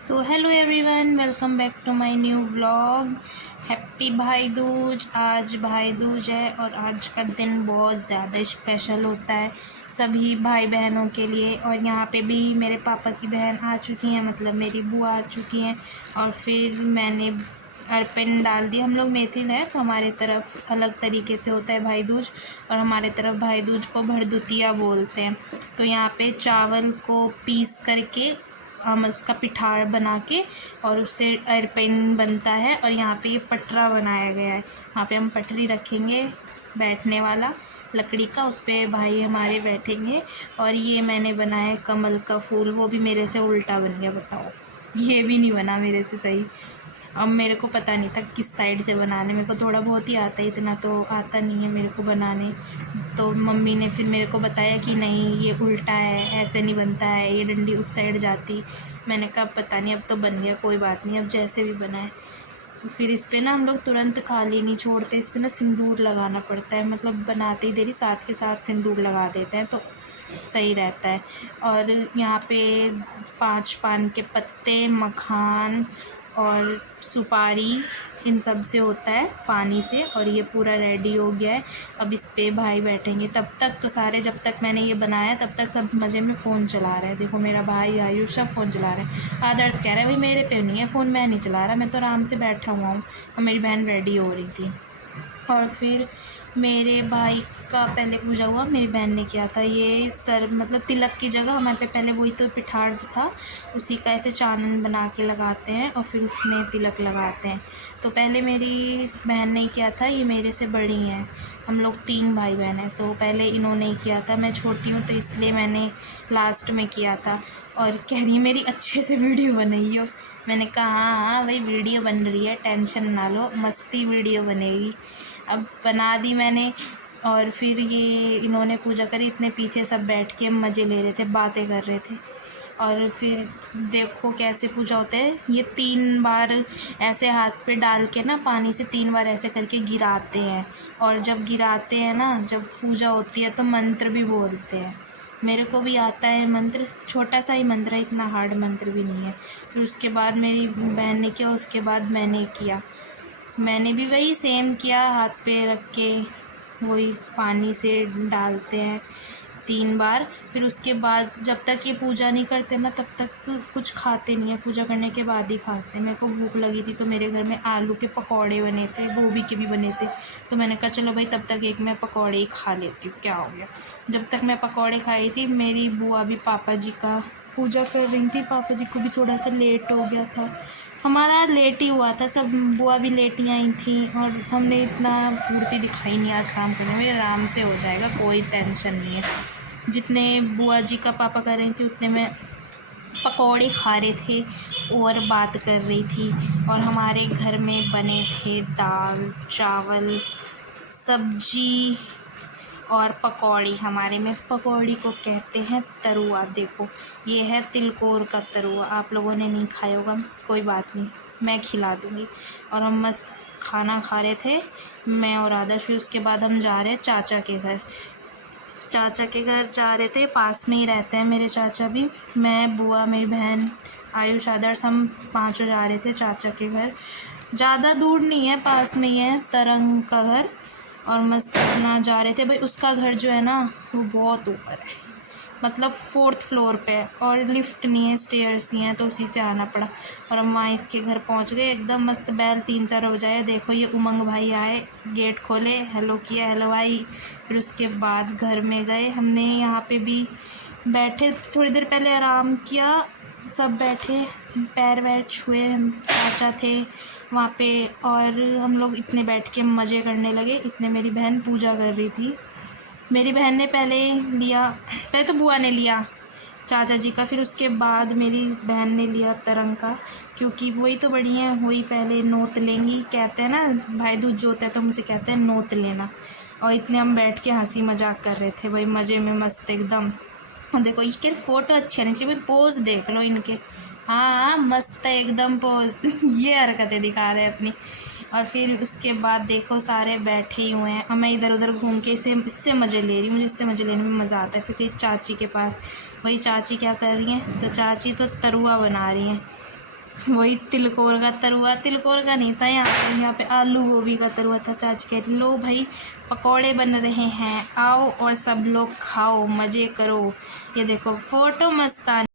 So hello everyone, welcome back to my new vlog. Happy Bhai Dooj. आज भाई दूज है और आज का दिन बहुत ज़्यादा स्पेशल होता है सभी भाई बहनों के लिए। और यहाँ पे भी मेरे पापा की बहन आ चुकी हैं, मतलब मेरी बुआ आ चुकी हैं। और फिर मैंने अर्पण डाल दी। हम लोग मैथिल है तो हमारे तरफ अलग तरीके से होता है भाई दूज, और हमारे तरफ भाई दूज को भरदुतिया बोलते हैं। तो यहाँ पे चावल को पीस करके हम उसका पिठार बना के और उससे अर्पण बनता है। और यहाँ पे ये पटरा बनाया गया है, यहाँ पे हम पटरी रखेंगे बैठने वाला लकड़ी का, उस पर भाई हमारे बैठेंगे। और ये मैंने बनाया है कमल का फूल, वो भी मेरे से उल्टा बन गया, बताओ। ये भी नहीं बना मेरे से सही। अब मेरे को पता नहीं था किस साइड से बनाने, मेरे को थोड़ा बहुत ही आता है, इतना तो आता नहीं है मेरे को बनाने। तो मम्मी ने फिर मेरे को बताया कि नहीं ये उल्टा है, ऐसे नहीं बनता है, ये डंडी उस साइड जाती। मैंने कहा पता नहीं, अब तो बन गया, कोई बात नहीं, अब जैसे भी बनाए। फिर इस पर ना हम लोग तुरंत खाली नहीं छोड़ते, इस पर ना सिंदूर लगाना पड़ता है, मतलब बनाते ही देरी साथ के साथ सिंदूर लगा देते हैं तो सही रहता है। और यहाँ पे 5 पान के पत्ते, मखान और सुपारी, इन सब से होता है पानी से। और ये पूरा रेडी हो गया है, अब इस पे भाई बैठेंगे। तब तक तो सारे, जब तक मैंने ये बनाया तब तक सब मज़े में फ़ोन चला रहे हैं। देखो मेरा भाई आयुष सब फ़ोन चला रहे हैं। आदर्श कह रहा है भाई मेरे पे नहीं है फ़ोन, मैं नहीं चला रहा, मैं तो आराम से बैठा हुआ हूँ। और मेरी बहन रेडी हो रही थी। और फिर मेरे भाई का पहले पूजा हुआ, मेरी बहन ने किया था। ये सर मतलब तिलक की जगह हमारे पे पहले वही तो पिठार जो था उसी का ऐसे चानन बना के लगाते हैं और फिर उसमें तिलक लगाते हैं। तो पहले मेरी बहन ने किया था, ये मेरे से बड़ी हैं, हम लोग 3 भाई बहन हैं, तो पहले इन्होंने ही किया था। मैं छोटी हूँ तो इसलिए मैंने लास्ट में किया था। और कह रही है मेरी अच्छे से वीडियो बनाई हो। मैंने कहा हाँ हाँ भाई वीडियो बन रही है, टेंशन ना लो, मस्ती वीडियो बनेगी। अब बना दी मैंने। और फिर ये इन्होंने पूजा करी, इतने पीछे सब बैठ के मज़े ले रहे थे, बातें कर रहे थे। और फिर देखो कैसे पूजा होता है, ये 3 बार ऐसे हाथ पे डाल के ना पानी से 3 बार ऐसे करके गिराते हैं। और जब गिराते हैं ना, जब पूजा होती है तो मंत्र भी बोलते हैं। मेरे को भी आता है मंत्र, छोटा सा ही मंत्र है, इतना हार्ड मंत्र भी नहीं है। फिर उसके बाद मेरी बहन ने किया, उसके बाद मैंने किया। मैंने भी वही सेम किया, हाथ पे रख के वही पानी से डालते हैं 3 बार। फिर उसके बाद जब तक ये पूजा नहीं करते ना तब तक कुछ खाते नहीं है, पूजा करने के बाद ही खाते हैं। मेरे को भूख लगी थी तो मेरे घर में आलू के पकौड़े बने थे, गोभी के भी बने थे, तो मैंने कहा चलो भाई तब तक एक मैं पकौड़े ही खा लेती हूँ, क्या हो गया। जब तक मैं पकौड़े खाई थी मेरी बुआ भी पापा जी का पूजा कर रही थी, पापा जी को भी थोड़ा सा लेट हो गया था। हमारा लेट ही हुआ था, सब बुआ भी लेट ही आई थी। और हमने इतना फुर्ती दिखाई नहीं आज काम करने में, आराम से हो जाएगा, कोई टेंशन नहीं है। जितने बुआ जी का पापा कर रही थी उतने में पकौड़े खा रहे थे और बात कर रही थी। और हमारे घर में बने थे दाल चावल सब्जी और पकौड़ी। हमारे में पकौड़ी को कहते हैं तरुआ। देखो ये है तिलकोर का तरुआ, आप लोगों ने नहीं खाया होगा, कोई बात नहीं, मैं खिला दूँगी। और हम मस्त खाना खा रहे थे, मैं और आदर्श। फिर उसके बाद हम जा रहे हैं चाचा के घर। चाचा के घर जा रहे थे, पास में ही रहते हैं मेरे चाचा भी। मैं बुआ मेरी बहन आयुष आदर्श हम 5 जा रहे थे चाचा के घर। ज़्यादा दूर नहीं है, पास में ही है, तरंग का घर। और मस्त अपना जा रहे थे भाई। उसका घर जो है ना वो बहुत ऊपर है, मतलब 4th फ्लोर पे है, और लिफ्ट नहीं है, स्टेयर्स ही हैं, तो उसी से आना पड़ा। और हम वहाँ इसके घर पहुँच गए, एकदम मस्त बैल 3-4 बजाए। देखो ये उमंग भाई आए, गेट खोले, हेलो किया, हेलो भाई। फिर उसके बाद घर में गए, हमने यहाँ पे भी बैठे थोड़ी देर पहले, आराम किया, सब बैठे, पैर वैर छुए, चाचा थे वहाँ पे। और हम लोग इतने बैठ के मज़े करने लगे, इतने मेरी बहन पूजा कर रही थी। मेरी बहन ने पहले लिया, पहले तो बुआ ने लिया चाचा जी का, फिर उसके बाद मेरी बहन ने लिया तरंग का, क्योंकि वही तो बड़ी हैं, वही पहले नोत लेंगी, कहते हैं ना भाई दूज जो होता है तो मुझे कहते हैं नोत लेना। और इतने हम बैठ के हंसी मजाक कर रहे थे भाई, मज़े में मस्त एकदम। और देखो इसके फ़ोटो अच्छे नहीं चाहिए, पोज देख लो इनके, हाँ मस्त है एकदम पोज ये हरकतें दिखा रहे हैं अपनी। और फिर उसके बाद देखो सारे बैठे ही हुए हैं, और मैं इधर उधर घूम के इससे मज़े ले रही हूँ, मुझे इससे मज़े लेने में मज़ा आता है। फिर चाची के पास, वही चाची क्या कर रही हैं, तो चाची तो तरुआ बना रही हैं। वही तिलकोर का तरुआ, तिलकोर का नहीं था यहाँ पे आलू गोभी का तरुआ था। चाची कह रही लो भाई पकौड़े बन रहे हैं, आओ और सब लोग खाओ मज़े करो। ये देखो फ़ोटो मस्तानी।